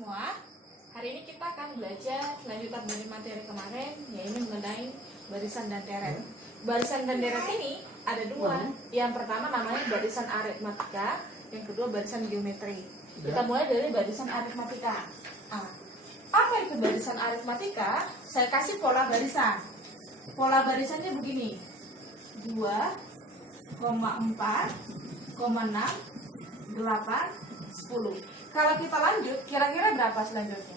semua. Hari ini kita akan belajar lanjutan dari materi kemarin, yaitu mengenai barisan dan deret. Barisan dan deret ini ada dua. Yang pertama namanya barisan aritmatika, yang kedua barisan geometri. Kita mulai dari barisan aritmatika. Apa itu barisan aritmatika? Saya kasih pola barisan. Pola barisannya begini: 2,4,6,8,10. Kalau kita lanjut, kira-kira berapa selanjutnya?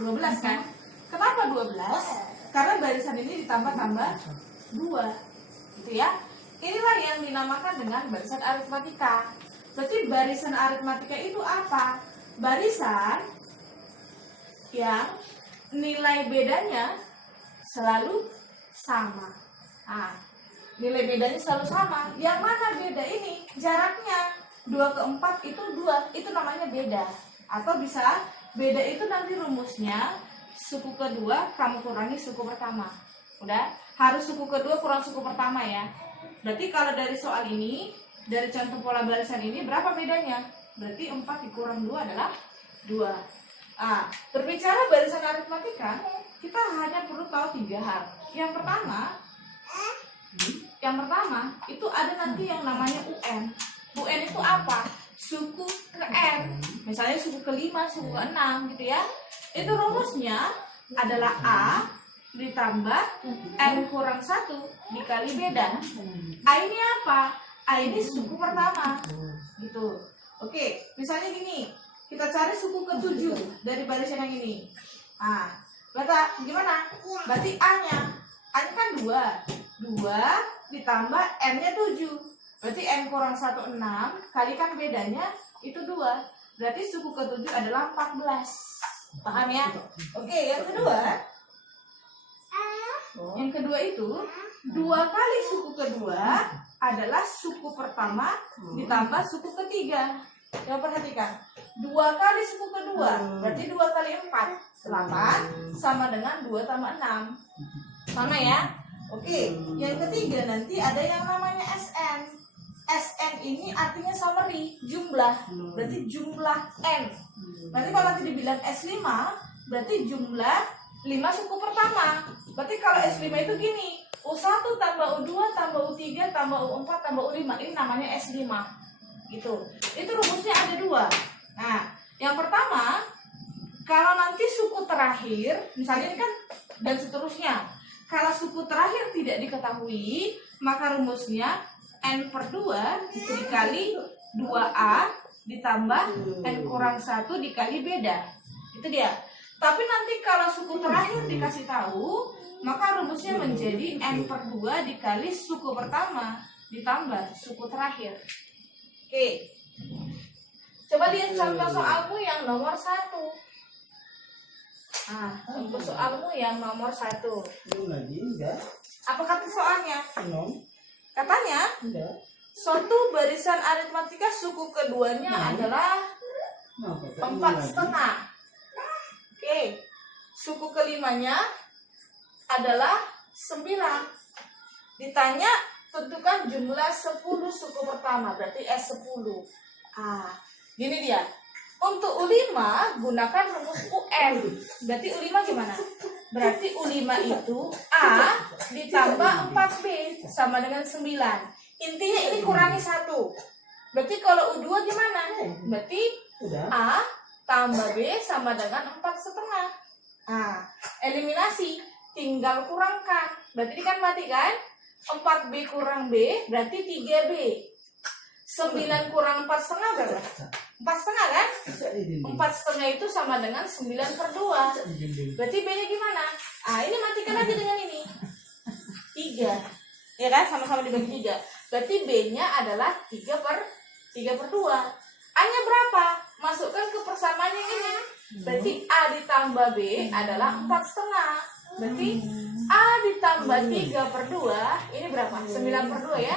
12 kan? Kenapa 12? Karena barisan ini ditambah-tambah 2, gitu ya. Inilah yang dinamakan dengan barisan aritmatika. Berarti barisan aritmatika itu apa? Barisan yang nilai bedanya selalu sama. Nilai bedanya selalu sama. Yang mana beda ini? Jaraknya 2 ke 4 itu 2, itu namanya beda. Atau bisa beda itu nanti rumusnya suku kedua kamu kurangi suku pertama. Udah? Harus suku kedua kurang suku pertama ya. Berarti kalau dari soal ini, dari contoh pola barisan ini berapa bedanya? Berarti 4 dikurang 2 adalah 2. Berbicara barisan aritmatika, kita hanya perlu tahu 3 hal. Yang pertama itu ada nanti yang namanya UN. UN itu apa? Suku ke N. Misalnya suku ke-5, suku ke-6 gitu ya. Itu rumusnya adalah A ditambah N kurang 1 dikali beda. A ini apa? A ini suku pertama gitu. Oke, misalnya gini, kita cari suku ke-7 dari barisan yang ini. Berarti gimana? Berarti A-nya kan 2 ditambah N-nya 7. Berarti N kurang 1, 6, kalikan bedanya itu 2. Berarti suku ke-7 adalah 14. Paham ya? Oke, yang kedua. Yang kedua itu 2 kali suku kedua adalah suku pertama ditambah suku ketiga. Coba perhatikan. 2 kali suku kedua berarti 2 kali 4, 8 sama dengan 2 tambah 6. Sama ya? Oke, yang ketiga nanti ada yang namanya SN. SN ini artinya summary, jumlah. Berarti jumlah N. Berarti kalau nanti dibilang S5, berarti jumlah 5 suku pertama. Berarti kalau S5 itu gini, U1 tambah U2 tambah U3 tambah U4 tambah U5. Ini namanya S5. Gitu. Itu rumusnya ada 2. Nah, yang pertama, kalau nanti suku terakhir, misalnya ini kan dan seterusnya. Kalau suku terakhir tidak diketahui, maka rumusnya N per 2 dikali 2A ditambah N kurang 1 dikali beda. Itu dia. Tapi nanti kalau suku terakhir dikasih tahu, maka rumusnya menjadi N per 2 dikali suku pertama ditambah suku terakhir. Oke. Coba lihat contoh soalmu yang nomor 1. Contoh soalmu yang nomor 1. Apa kata soalnya? Katanya, suatu barisan aritmatika suku keduanya adalah 4,5. Oke, suku kelimanya adalah 9. Ditanya, tentukan jumlah 10 suku pertama, berarti S10. Gini dia. Untuk U5, gunakan rumus UN. Berarti U5 gimana? Berarti U5 itu A ditambah 4B sama dengan 9. Intinya ini kurangi 1. Berarti kalau U2 gimana? Berarti A tambah B sama dengan 4,5. Eliminasi. Tinggal kurangkan. Berarti ini kan mati kan? 4B kurang B berarti 3B. 9 kurang 4,5 berapa? 4,5 kan? 4,5 itu sama dengan 9 per 2. Berarti B-nya gimana? Ini matikan aja dengan ini 3. Ya kan? Sama-sama dibagi 3. Berarti B-nya adalah 3 per 2. A-nya berapa? Masukkan ke persamaannya ini. Berarti A ditambah B adalah 4,5. Berarti A ditambah 3 per 2, ini berapa? 9 per 2 ya.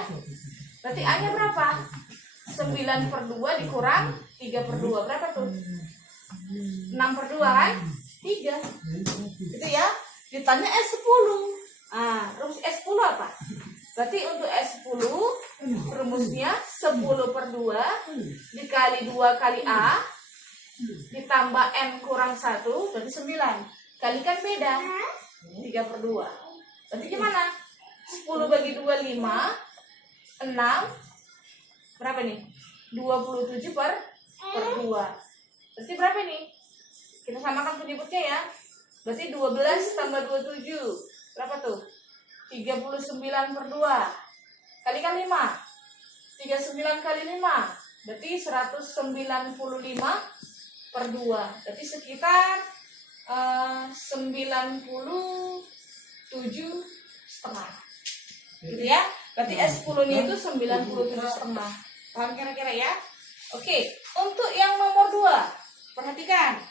Berarti A-nya berapa? 9 per 2 dikurang 3 per 2. Berapa tuh? 6 per 2 kan? 3. Gitu ya. Ditanya S10. Rumus S10 apa? Berarti untuk S10 rumusnya 10 per 2 dikali 2 kali A ditambah N kurang 1 berarti 9. Kalikan beda, 3/2. Berarti gimana? 10 bagi 2, 5. 6. Berapa nih? 27 per 2. Berarti berapa nih? Kita samakan penyebutnya ya. Berarti 12 tambah 27. Berapa tuh? 39/2. Kalikan 5. 39 kali 5. Berarti 195/2. Berarti sekitar 97,5. Gitu ya. Berarti S10-nya itu 97,5. Paham kira-kira ya? Oke, untuk yang nomor 2, perhatikan.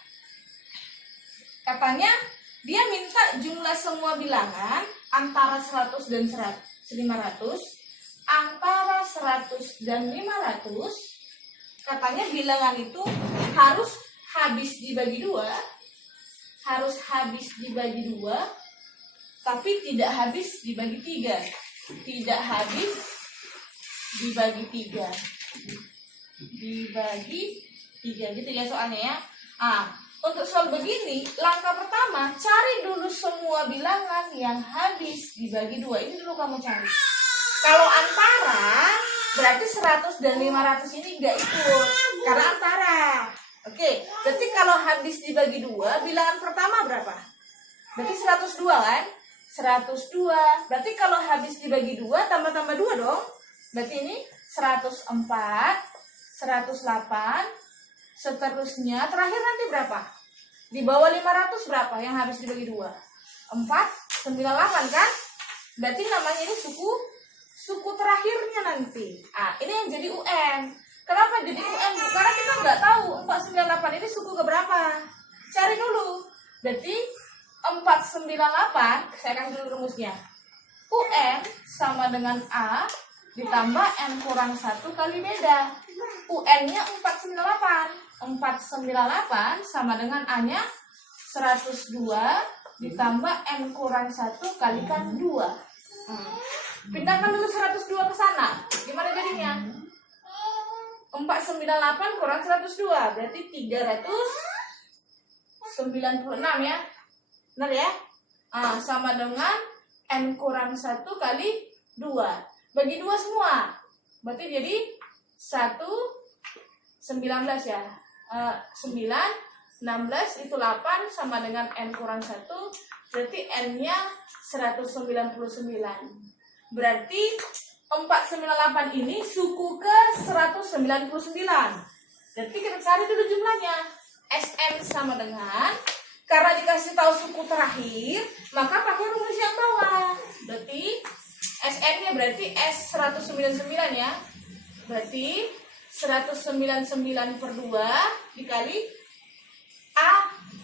Katanya dia minta jumlah semua bilangan antara 100 dan 500. Antara 100 dan 500, katanya bilangan itu harus habis dibagi 2. Harus habis dibagi 2, tapi tidak habis dibagi 3. Tidak habis dibagi 3. Dibagi 3 gitu ya soalnya ya. Untuk soal begini, langkah pertama, cari dulu semua bilangan yang habis dibagi 2. Ini dulu kamu cari. Kalau antara, berarti 100 dan 500 ini enggak ikut. Karena antara. Oke, berarti kalau habis dibagi 2, bilangan pertama berapa? Berarti 102 kan? 102. Berarti kalau habis dibagi 2, tambah-tambah 2 dong. Berarti ini 104, 108, seterusnya. Terakhir nanti berapa? Di bawah 500 berapa yang habis dibagi 2? 498 kan? Berarti namanya ini suku terakhirnya nanti. Ini yang jadi UN. Kenapa jadi UN? Karena kita nggak tahu 498 ini suku keberapa. Cari dulu. Berarti 498, saya kasih dulu rumusnya. UN sama dengan A ditambah N kurang 1 kali beda. UN-nya 498. 498 sama dengan A-nya 102 ditambah N kurang 1 kalikan 2. Pindahkan dulu 102 ke sana. Gimana jadinya? 498 kurang 102 berarti 396 ya. Benar ya? Sama dengan N kurang 1 kali 2. Bagi 2 semua. Berarti jadi 19 ya. 16 itu 8 sama dengan N kurang 1. Berarti N-nya 199. Berarti 498 ini suku ke 199. Berarti kita cari dulu jumlahnya. SN sama dengan, karena dikasih tahu suku terakhir, maka pakai rumus yang bawah. Berarti SN-nya berarti S199 ya. Berarti 199/2 dikali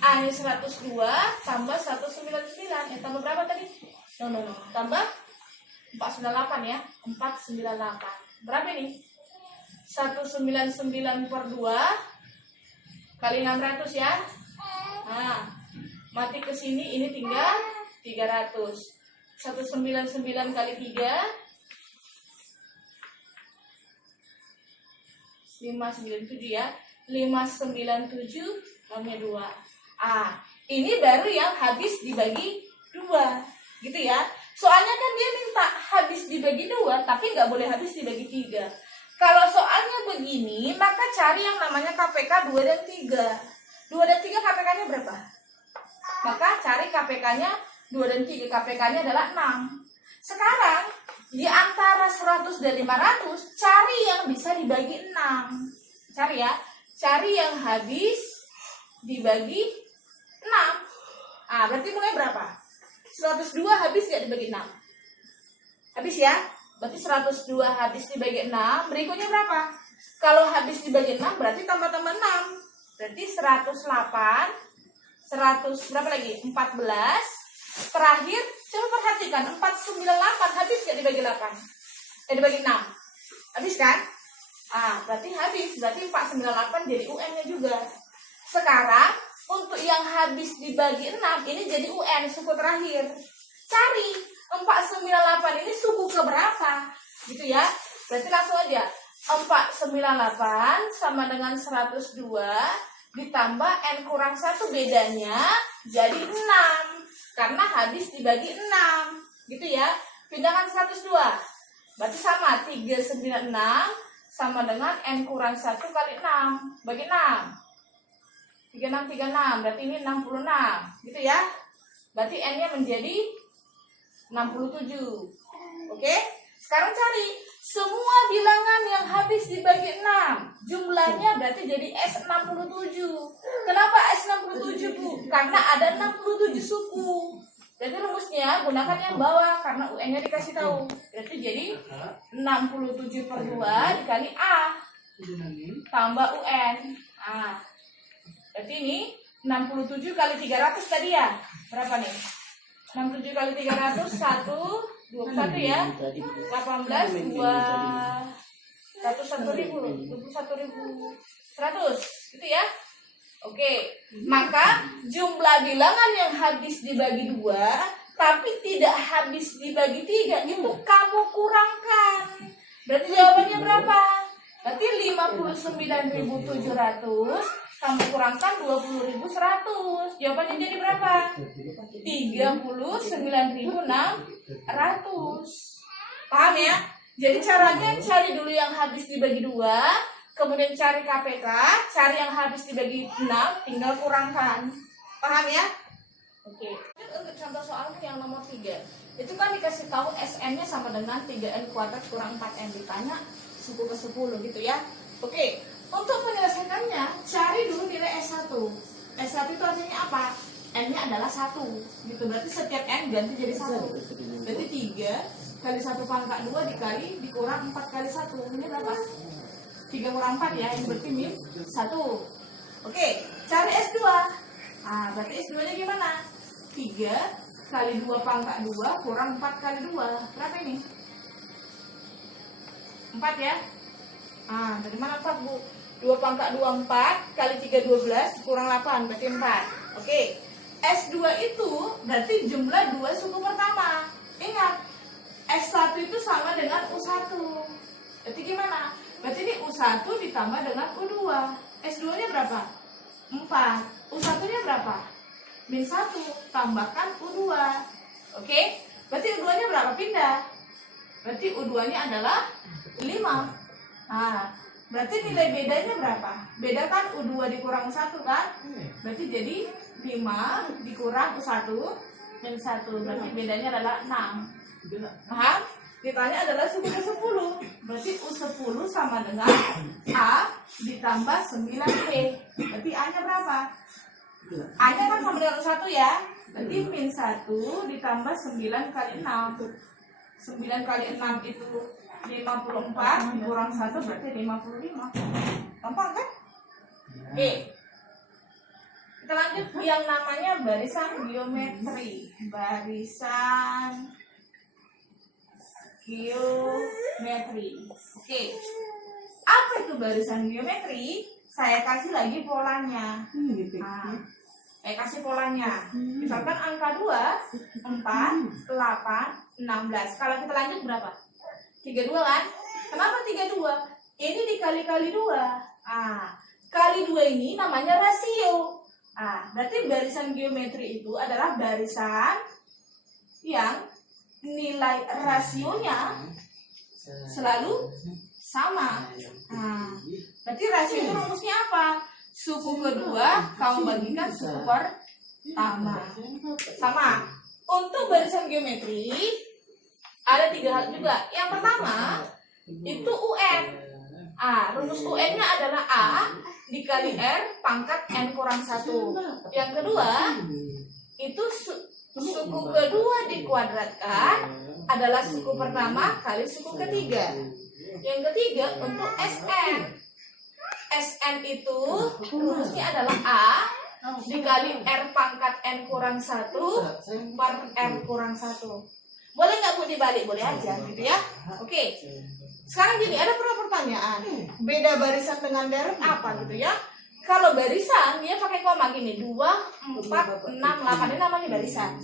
A-nya 102 tambah 199. Tambah berapa tadi? No. Tambah 498 ya. 498. Berapa ini? 199/2 kali 600 ya. Mati ke sini, ini tinggal 300. 199 kali 3 597 ya. 597 tambah 2. Ini baru yang habis dibagi 2. Gitu ya. Soalnya kan dia minta habis dibagi 2, tapi nggak boleh habis dibagi 3. Kalau soalnya begini, maka cari yang namanya KPK 2 dan 3. 2 dan 3 KPK-nya berapa? Maka cari KPK-nya 2 dan 3. KPK-nya adalah 6. Sekarang, di antara 100 dan 500, cari yang bisa dibagi 6. Cari ya. Cari yang habis dibagi 6. Berarti mulai berapa? 102 habis nggak dibagi 6? Habis ya? Berarti 102 habis dibagi 6. Berikutnya berapa? Kalau habis dibagi 6 berarti tambah-tambah 6. Berarti 108. 100 berapa lagi? 14. Terakhir, coba perhatikan. 498 habis nggak dibagi 8? Dibagi 6. Habis kan? Berarti habis. Berarti 498 jadi UN-nya juga. Sekarang, untuk yang habis dibagi 6, ini jadi UN, suku terakhir. Cari 498 ini suku keberapa? Gitu ya. Berarti langsung aja. 498 sama dengan 102 ditambah N kurang 1 bedanya jadi 6. Karena habis dibagi 6. Gitu ya. Pindahkan 102. Berarti sama 396 sama dengan N kurang 1 kali 6. Bagi 6. 36. Berarti ini 66. Gitu ya. Berarti N-nya menjadi 67. Oke? Sekarang cari semua bilangan yang habis dibagi 6. Jumlahnya berarti jadi S67. Kenapa S67, Bu? Karena ada 67 suku. Berarti rumusnya gunakan yang bawah karena UN-nya dikasih tahu. Berarti jadi 67 per 2 dikali A tambah UN. Berarti ini 67 kali 300 tadi ya. Berapa nih? 67 kali 300 21 ya. 18 2 21.100 gitu ya. Oke, maka jumlah bilangan yang habis dibagi 2 tapi tidak habis dibagi 3 itu kamu kurangkan. Berarti jawabannya berapa? Berarti 59.700 kamu kurangkan 20.100. Jawabannya jadi berapa? 39.600. Paham ya? Jadi caranya cari dulu yang habis dibagi 2, kemudian cari KPK, cari yang habis dibagi 6, tinggal kurangkan. Paham ya? Oke. Untuk contoh soalnya yang nomor 3, itu kan dikasih tahu SN-nya sama dengan 3N kuadrat kurang 4N, ditanya suku ke 10 gitu ya. Oke, untuk menyelesaikannya cari dulu nilai S1. S1 itu artinya apa? N-nya adalah 1 gitu. Berarti setiap N ganti jadi 1. Berarti 3 kali 1 pangkat 2 dikali dikurang 4 kali 1. Ini berapa? 3 kurang 4 ya, ini berarti min 1. Oke, cari S2. Berarti S2 nya gimana? 3 kali 2 pangkat 2 kurang 4 kali 2. Berapa ini? 4 ya? Dari mana 4, Bu? 2 pangkat 2 4 kali 3 12 kurang 8 berarti 4. Oke. S2 itu berarti jumlah 2 suku pertama. Ingat, S1 itu sama dengan U1. Berarti gimana? Berarti ini U1 ditambah dengan U2. S2-nya berapa? 4. U1-nya berapa? Min 1 tambahkan U2. Oke? Berarti U2-nya berapa? Pindah. Berarti U2-nya adalah 5. Berarti nilai bedanya berapa? Beda kan U2 dikurang U1 kan? Berarti jadi 5 dikurang U1 min 1. Berarti bedanya adalah 6. Paham? Ditanya adalah suku ke-10. Berarti U10 sama dengan A ditambah 9B. Berarti A-nya berapa? A-nya kan sama dengan U1 ya. Berarti min 1 ditambah 9 kali 6. 9 kali 6 itu 54 dikurang 1 berarti 55. Gampang kan? Oke. Kita lanjut yang namanya barisan geometri. Barisan geometri. Oke. Apa itu barisan geometri? Saya kasih lagi polanya. Saya kasih polanya. Misalkan angka 2, 4, 8, 16. Kalau kita lanjut berapa? 32 kan? Kenapa 32? Ini dikali-kali 2. Kali 2 ini namanya rasio. Berarti barisan geometri itu adalah barisan yang nilai rasionya selalu sama. Berarti rasio itu rumusnya apa? Suku kedua kamu bagikan suku pertama. Sama. Untuk barisan geometri ada 3 hal juga. Yang pertama itu UN. Rumus UN-nya adalah A dikali R pangkat N kurang 1. Yang kedua itu suku kedua dikuadratkan adalah suku pertama kali suku ketiga. Yang ketiga untuk SN. SN itu rumusnya adalah A dikali R pangkat N kurang 1 per R kurang 1. Boleh nggak Bu dibalik? Boleh aja gitu ya. Oke. Sekarang gini, ada pertanyaan. Beda barisan dengan deret apa gitu ya? Kalau barisan dia pakai koma gini, 2, 4, 6, 8 ini namanya barisan.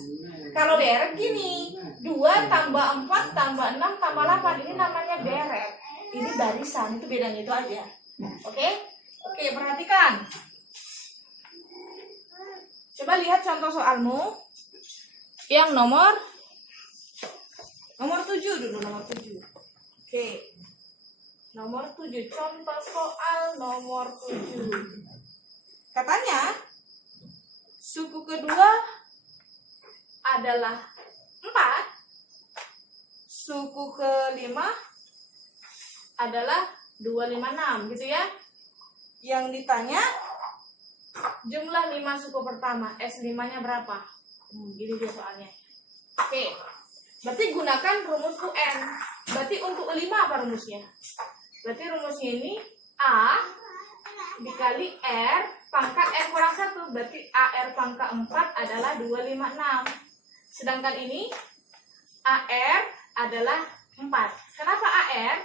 Kalau deret gini, 2 tambah 4 tambah 6 tambah 8 ini namanya deret. Ini barisan, itu bedanya itu aja. Oke? Oke, perhatikan. Coba lihat contoh soalmu yang nomor 7 dulu, nomor 7. Oke. Nomor 7, contoh soal nomor 7. Katanya suku kedua adalah 4. Suku kelima adalah 256 gitu ya. Yang ditanya jumlah 5 suku pertama, S5-nya berapa? Gini dia soalnya. Oke. Berarti gunakan rumus UN. Berarti untuk 5 apa rumusnya? Berarti rumusnya ini A dikali R pangkat R kurang 1. Berarti AR pangkat 4 adalah 256. Sedangkan ini AR adalah 4. Kenapa AR?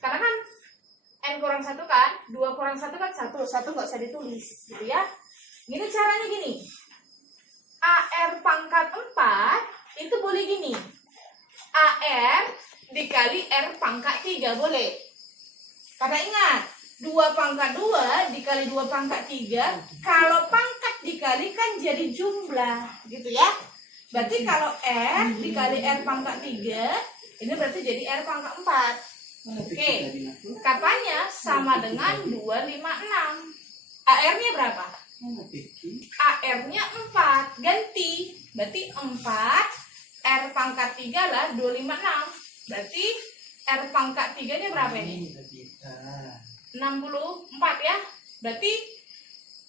Karena kan N kurang 1 kan, 2 kurang 1 kan 1 nggak usah ditulis gitu ya. Gini caranya gini, AR pangkat 4 itu boleh gini, AR dikali R pangkat 3 boleh. Karena ingat, 2 pangkat 2 dikali 2 pangkat 3, kalau pangkat dikalikan jadi jumlah gitu ya. Berarti kalau R dikali R pangkat 3, ini berarti jadi R pangkat 4. Oke, katanya sama dengan 256. AR-nya berapa? AR-nya 4, ganti. Berarti 4, R pangkat 3 lah 256. Berarti R pangkat 3-nya berapa ini? 64 ya. Berarti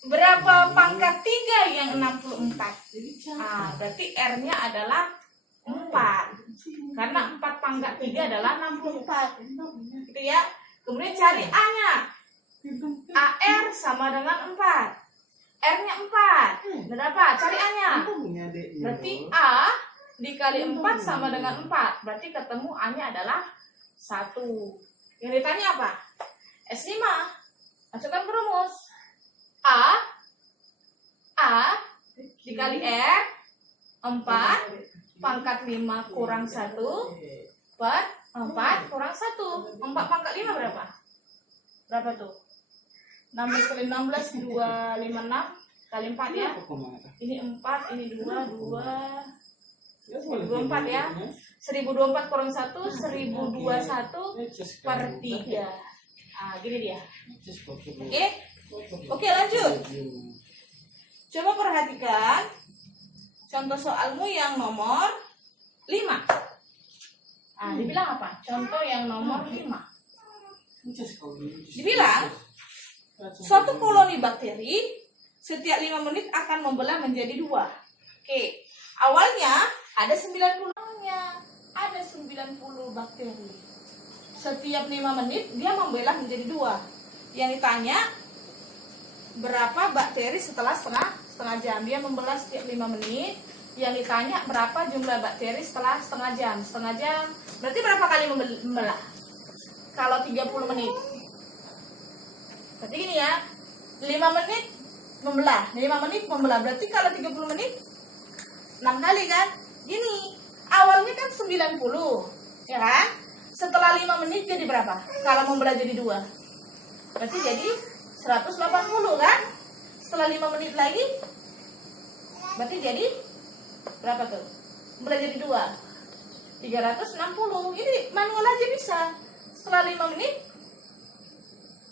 berapa pangkat 3 yang 64? Berarti R-nya adalah 4. Karena 4 pangkat 3 adalah 64. Gitu ya. Kemudian cari A-nya. AR sama dengan 4. R-nya 4. Berapa? Cari A-nya. Berarti A dikali 4 sama dengan 4. Berarti ketemu A-nya adalah 1. Yang ditanya apa? S5. Masukkan ke rumus. A dikali R 4 pangkat 5 kurang 1 per 4 kurang 1. 4 pangkat 5 berapa? Berapa tuh? 16 kali 16 256 kali 4 ya. Ini 4, ini 2 1024 ya. 1024 kurang 1 1021 per 3. Gini dia. Oke, lanjut. Coba perhatikan contoh soalmu yang nomor 5. Dibilang apa? Contoh yang nomor 5. Dibilang suatu koloni bakteri setiap 5 menit akan membelah menjadi 2. Oke. Awalnya ada 90 bakteri. Setiap 5 menit dia membelah menjadi 2. Yang ditanya berapa bakteri setelah setengah jam. Dia membelah setiap 5 menit. Yang ditanya berapa jumlah bakteri setelah setengah jam. Setengah jam berarti berapa kali membelah? Kalau 30 menit. Berarti gini ya, 5 menit membelah. 5 menit membelah. Berarti kalau 30 menit 6 kali kan? Gini, awalnya kan 90, ya kan? Setelah 5 menit jadi berapa? Kalau membelah jadi 2. Berarti jadi 180 kan? Setelah 5 menit lagi berarti jadi berapa tuh? Membelah jadi 2. 360. Ini manual aja bisa. Setelah 5 menit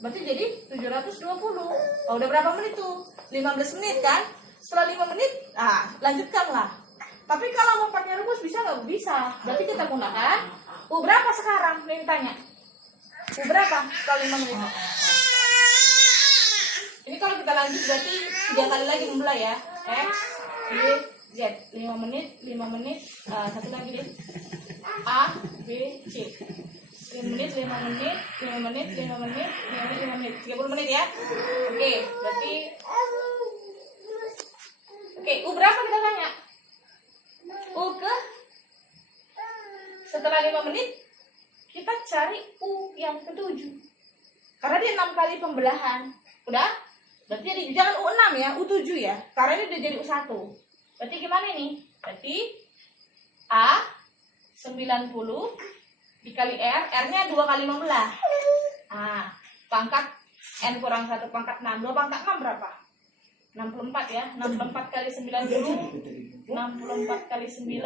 berarti jadi 720. Udah berapa menit tuh? 15 menit kan? Setelah 5 menit, lanjutkanlah. Tapi kalau mau pakai rumus bisa nggak? Bisa. Berarti kita gunakan berapa sekarang? Nih tanya. Berapa setelah 5 menit? Ini kalau kita lanjut berarti 3 kali lagi membelah ya. X, Y, Z. 5 menit, 5 menit. Satu lagi deh. A, B, C. 5 menit, 5 menit, 5 menit, 5 menit, 5 menit, 5 menit. 30 menit ya. Oke, berarti berapa kita tanya? Setelah 5 menit kita cari U yang ke-7. Karena dia 6 kali pembelahan. Udah? Berarti jadi jangan U6 ya, U7 ya. Karena ini udah jadi U1. Berarti gimana nih? Berarti A 90 dikali R, R-nya 2 kali membelah. Pangkat N kurang 1 pangkat 6. 2 pangkat 6 berapa? 64 ya. 64 kali 90. 64 kali 9.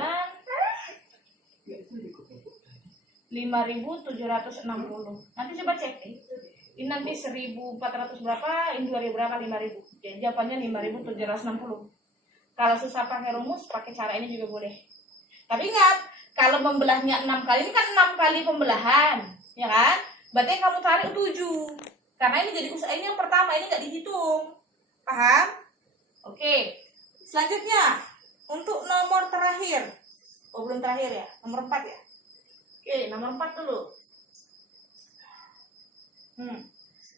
5.760. Nanti coba cek. Ini nanti 1.400 berapa, ini 2.000 berapa, 5.000. Jadi jawabannya 5.760. Kalau susah pakai rumus, pakai cara ini juga boleh. Tapi ingat, kalau membelahnya 6 kali, ini kan 6 kali pembelahan, ya kan? Berarti yang kamu tarik 7. Karena ini jadi usaha ini yang pertama, ini nggak dihitung. Paham? Oke. Selanjutnya, untuk nomor terakhir. Oh, belum terakhir ya, nomor 4 ya. Oke, nomor 4 dulu.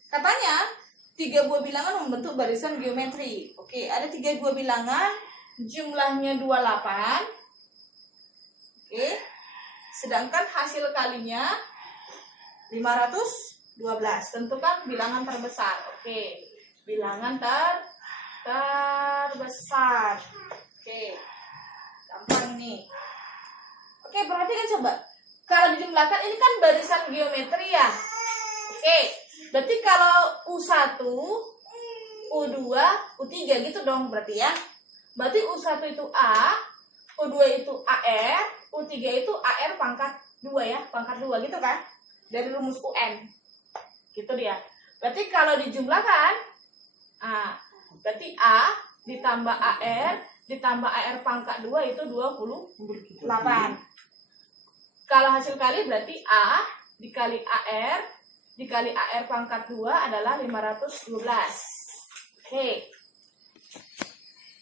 Katanya 3 buah bilangan membentuk barisan geometri. Oke, ada 3 buah bilangan, jumlahnya 28. Oke. Sedangkan hasil kalinya 512. Tentukan bilangan terbesar. Oke. Bilangan terbesar. Oke. Gampang nih. Oke, perhatikan coba. Kalau dijumlahkan ini kan barisan geometri ya. Oke, berarti kalau U1, U2, U3 gitu dong berarti ya. Berarti U1 itu A, U2 itu AR, U3 itu AR pangkat 2 ya, pangkat 2 gitu kan. Dari rumus UN. Gitu dia. Berarti kalau dijumlahkan, berarti A ditambah AR ditambah AR pangkat 2 itu 28. Kalau hasil kali berarti A dikali AR dikali AR pangkat 2 adalah 512. Oke.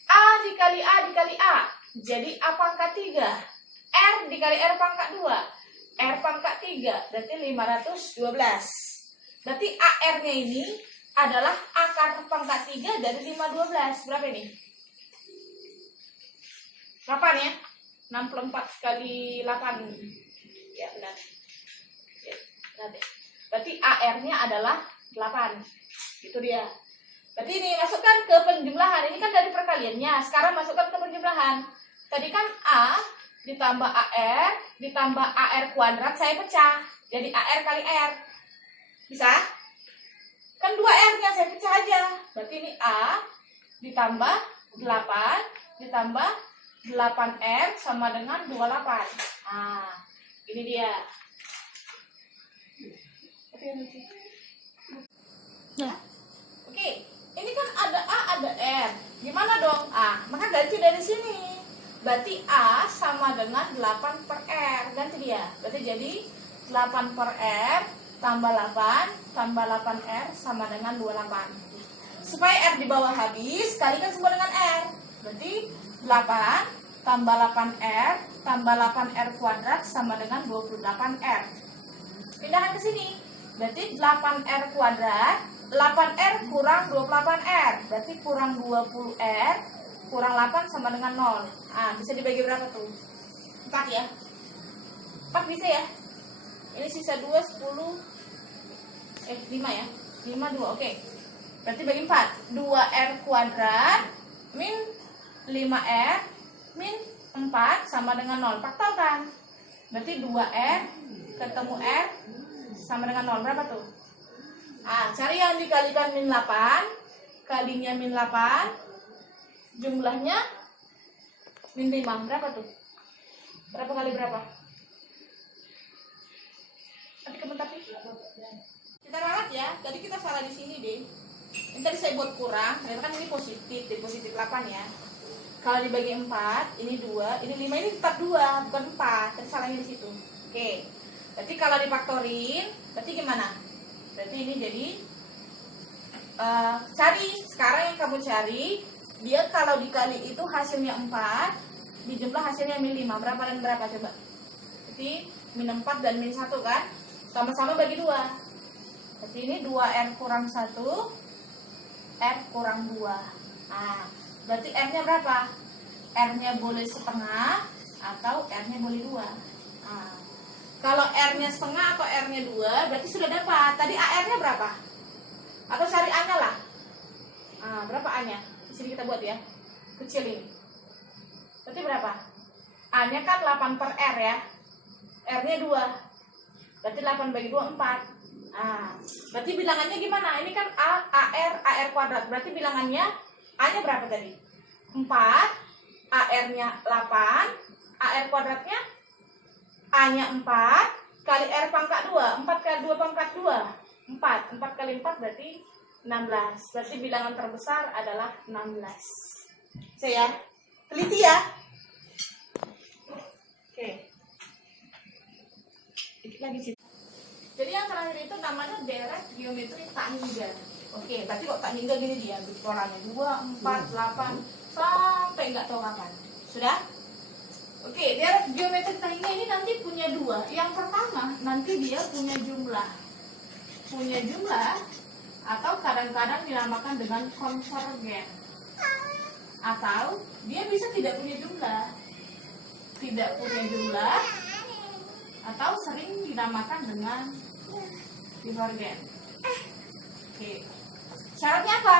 A dikali A. Jadi A pangkat 3. R dikali R pangkat 2. R pangkat 3 berarti 512. Berarti AR-nya ini adalah akar pangkat 3 dari 512. Berapa ini? 8 ya? 64 kali 8. Ya benar. Ya, benar deh. Berarti AR-nya adalah 8. Itu dia. Berarti ini masukkan ke penjumlahan. Ini kan dari perkaliannya. Sekarang masukkan ke penjumlahan. Tadi kan A ditambah AR ditambah AR kuadrat saya pecah. Jadi AR kali R. Bisa? Kan 2 R-nya saya pecah aja. Berarti ini A ditambah 8 ditambah 8R sama dengan 28. Nah, ini dia. Nah, oke. Ini kan ada A, ada R. Gimana dong? Maka ganti dari sini. Berarti A sama dengan 8 per R. Ganti dia. Berarti jadi 8 per R tambah 8 tambah 8R sama dengan 28. Supaya R di bawah habis, kalikan semua dengan R. Berarti 8 tambah 8R tambah 8R kuadrat sama dengan 28R. Pindahkan ke sini. Berarti 8R kuadrat, 8R kurang 28R. Berarti kurang 20R, kurang 8 sama dengan 0. Bisa dibagi berapa tuh? 4 ya? 4 bisa ya? Ini sisa 2, 10. 5 ya? 5, 2, oke. Berarti bagi 4. 2R kuadrat min 5R min 4 sama dengan 0. Faktor kan? Berarti 2R ketemu R sama dengan 0. Berapa tuh? Cari yang dikalikan min 8. Kalinya min 8. Jumlahnya min 5. Berapa tuh? Berapa kali berapa? Nanti komentar. Kita ralat ya. Tadi kita salah di sini deh. Ini tadi saya buat kurang. Ternyata kan ini positif. Di positif 8 ya. Kalau dibagi 4, ini 2, ini 5, ini tetap 2, bukan 4. Tadi salahnya di situ. Oke. Berarti kalau difaktorin, berarti gimana? Berarti ini jadi cari. Sekarang yang kamu cari, dia kalau dikali itu hasilnya 4, dijumlah hasilnya min 5. Berapa dan berapa coba? Berarti min 4 dan min 1 kan? Sama-sama bagi 2. Berarti ini 2R kurang 1, R kurang 2. Berarti R-nya berapa? R-nya boleh setengah atau R-nya boleh 2. Kalau R-nya setengah atau R-nya 2, berarti sudah dapat. Tadi AR-nya berapa? Atau cari A-nya lah. Berapa A-nya? Di sini kita buat ya. Kecil ini. Berarti berapa? A-nya kan 8 per R ya. R-nya 2. Berarti 8 bagi 2, 4. Berarti bilangannya gimana? Ini kan A, AR, AR kuadrat. Berarti bilangannya A-nya berapa tadi? 4, AR-nya 8, AR kuadratnya A-nya 4, kali R pangkat 2, 4 kali 2 pangkat 2, 4 kali 4 berarti 16. Berarti bilangan terbesar adalah 16. Saya teliti ya. Oke. Dikit lagi sih. Jadi yang terakhir itu namanya deret geometri tak hingga. Oke, berarti kok tak hingga gini dia polanya 2, 4, 8 sampai nggak tahu kapan. Sudah? Oke, deret geometri tak hingga ini nanti punya dua. Yang pertama, nanti dia punya jumlah. Punya jumlah atau kadang-kadang dinamakan dengan konvergen. Atau dia bisa tidak punya jumlah. Tidak punya jumlah atau sering dinamakan dengan divergen. Oke. Syaratnya apa?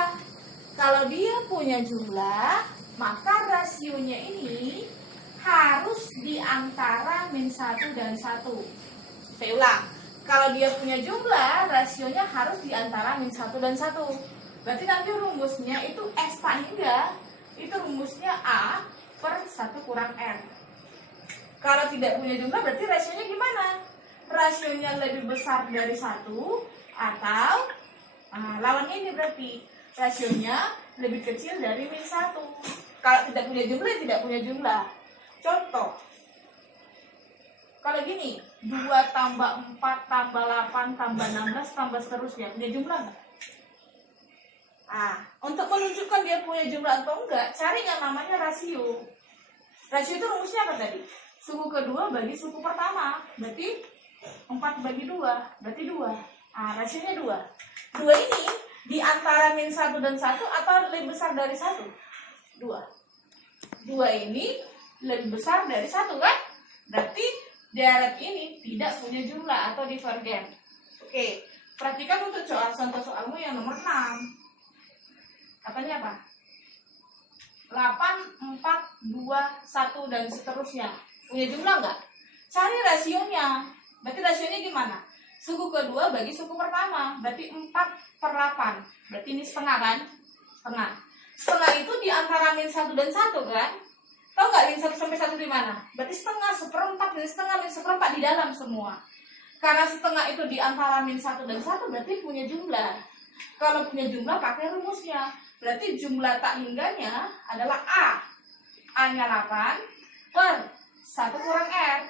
Kalau dia punya jumlah, maka rasionya ini harus di antara min 1 dan 1. Saya ulang. Kalau dia punya jumlah, rasionya harus di antara min 1 dan 1. Berarti nanti rumusnya itu S tak hingga, itu rumusnya A per 1 kurang R. Kalau tidak punya jumlah, berarti rasionya gimana? Rasionya lebih besar dari 1 atau lawannya ini berarti rasionya lebih kecil dari min 1. Kalau tidak punya jumlah, tidak punya jumlah. Contoh, kalau gini, 2 tambah 4 tambah 8 tambah 16 tambah seterusnya, punya jumlah nggak? Untuk menunjukkan dia punya jumlah atau enggak, cari yang namanya rasio. Rasio itu rumusnya apa tadi? Suku kedua bagi suku pertama, berarti 4 bagi 2, berarti 2. Rasionya 2. 2 ini di antara min 1 dan 1 atau lebih besar dari 1? 2. 2 ini lebih besar dari 1 kan? Berarti deret ini tidak punya jumlah atau divergen. Oke, perhatikan untuk contoh soalmu yang nomor 6. Katanya apa? 8, 4, 2, 1 dan seterusnya. Punya jumlah nggak? Cari rasionya. Berarti rasionya gimana? Suku kedua bagi suku pertama. Berarti 4/8. Berarti ini setengah kan? Setengah. Setengah itu di antara min 1 dan 1 kan? Tahu nggak min 1 sampai 1 di mana? Berarti setengah, seperempat, min setengah, min seperempat di dalam semua. Karena setengah itu di antara min 1 dan 1 berarti punya jumlah. Kalau punya jumlah pakai rumusnya. Berarti jumlah tak hingganya adalah A. A-nya 8 per 1 kurang R.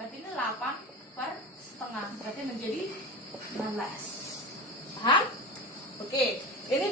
Berarti ini 8 per setengah. Berarti menjadi 16. Paham? Oke. Ini